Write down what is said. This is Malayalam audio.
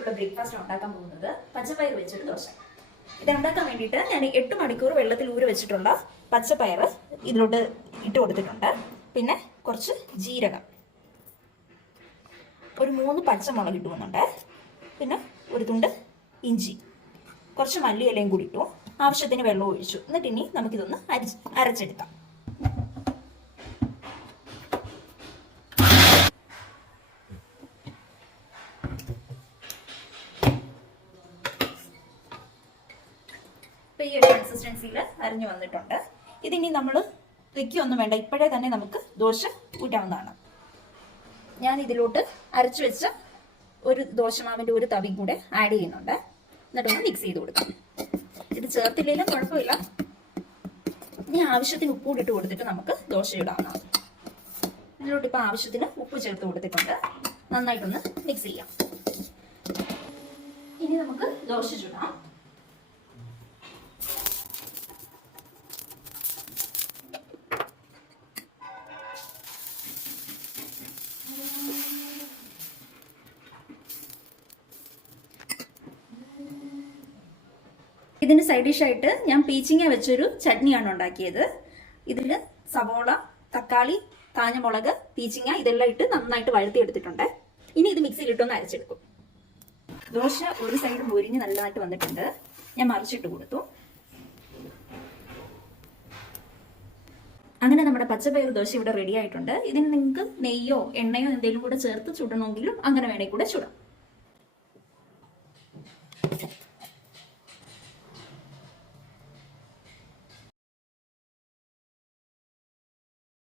ആയിട്ടുള്ള ബ്രേക്ക്ഫാസ്റ്റ് ഉണ്ടാക്കാൻ പോകുന്നത് പച്ചപ്പയർ വെച്ചൊരു ദോശ. ഇത് ഉണ്ടാക്കാൻ വേണ്ടിയിട്ട് ഞാൻ 8 മണിക്കൂർ വെള്ളത്തിൽ ഊര വെച്ചിട്ടുള്ള പച്ചപ്പയർ ഇതിലോട്ട് ഇട്ട് കൊടുത്തിട്ടുണ്ട്. പിന്നെ കുറച്ച് ജീരകം, ഒരു 3 പച്ചമുളക് ഇട്ട് പോകുന്നുണ്ട്, പിന്നെ ഒരു തുണ്ട് ഇഞ്ചി, കുറച്ച് മല്ലിയിലയും കൂടി ഇട്ടു, ആവശ്യത്തിന് വെള്ളം ഒഴിച്ചു. എന്നിട്ട് ഇനി നമുക്കിതൊന്ന് അരച്ചെടുക്കാം. ഈ ഒരു കൺസിസ്റ്റൻസിയിൽ അരിഞ്ഞു വന്നിട്ടുണ്ട്. ഇതിനി നമ്മൾ വെക്കൊന്നും വേണ്ട, ഇപ്പോഴേ തന്നെ നമുക്ക് ദോശ ഊറ്റാവുന്നതാണ്. ഞാൻ ഇതിലോട്ട് അരച്ചു വെച്ച ഒരു ദോശമാവിൻ്റെ ഒരു തവി കൂടെ ആഡ് ചെയ്യുന്നുണ്ട്. എന്നിട്ടൊന്ന് മിക്സ് ചെയ്ത് കൊടുക്കാം. ഇത് ചേർത്തില്ലെങ്കിലും കുഴപ്പമില്ല. ഇനി ആവശ്യത്തിന് ഉപ്പ് കൂടി ഇട്ട് കൊടുത്തിട്ട് നമുക്ക് ദോശ ഇടാവുന്നതാണ്. ഇതിലോട്ട് ഇപ്പോൾ ആവശ്യത്തിന് ഉപ്പ് ചേർത്ത് കൊടുത്തിട്ടുണ്ട്. നന്നായിട്ടൊന്ന് മിക്സ് ചെയ്യാം. ഇനി നമുക്ക് ദോശ ചുടാം. ഇതിന് സൈഡ് ഡിഷായിട്ട് ഞാൻ പീച്ചിങ്ങ വെച്ചൊരു ചട്നിയാണ് ഉണ്ടാക്കിയത്. ഇതിൽ സവോള, തക്കാളി, കാഞ്ഞമുളക്, പീച്ചിങ്ങ ഇതെല്ലാം ഇട്ട് നന്നായിട്ട് വഴത്തി എടുത്തിട്ടുണ്ട്. ഇനി ഇത് മിക്സിയിലിട്ടൊന്ന് അരച്ചെടുക്കും. ദോശ ഒരു സൈഡ് മുരിഞ്ഞ് നല്ലതായിട്ട് വന്നിട്ടുണ്ട്. ഞാൻ മറിച്ചിട്ട് കൊടുത്തു. അങ്ങനെ നമ്മുടെ പച്ചപ്പയർ ദോശ ഇവിടെ റെഡി ആയിട്ടുണ്ട്. ഇതിന് നിങ്ങൾക്ക് നെയ്യോ എണ്ണയോ എന്തെങ്കിലും കൂടെ ചേർത്ത് ചുടണമെങ്കിലും അങ്ങനെ വേണമെങ്കിൽ കൂടെ ചുടാം.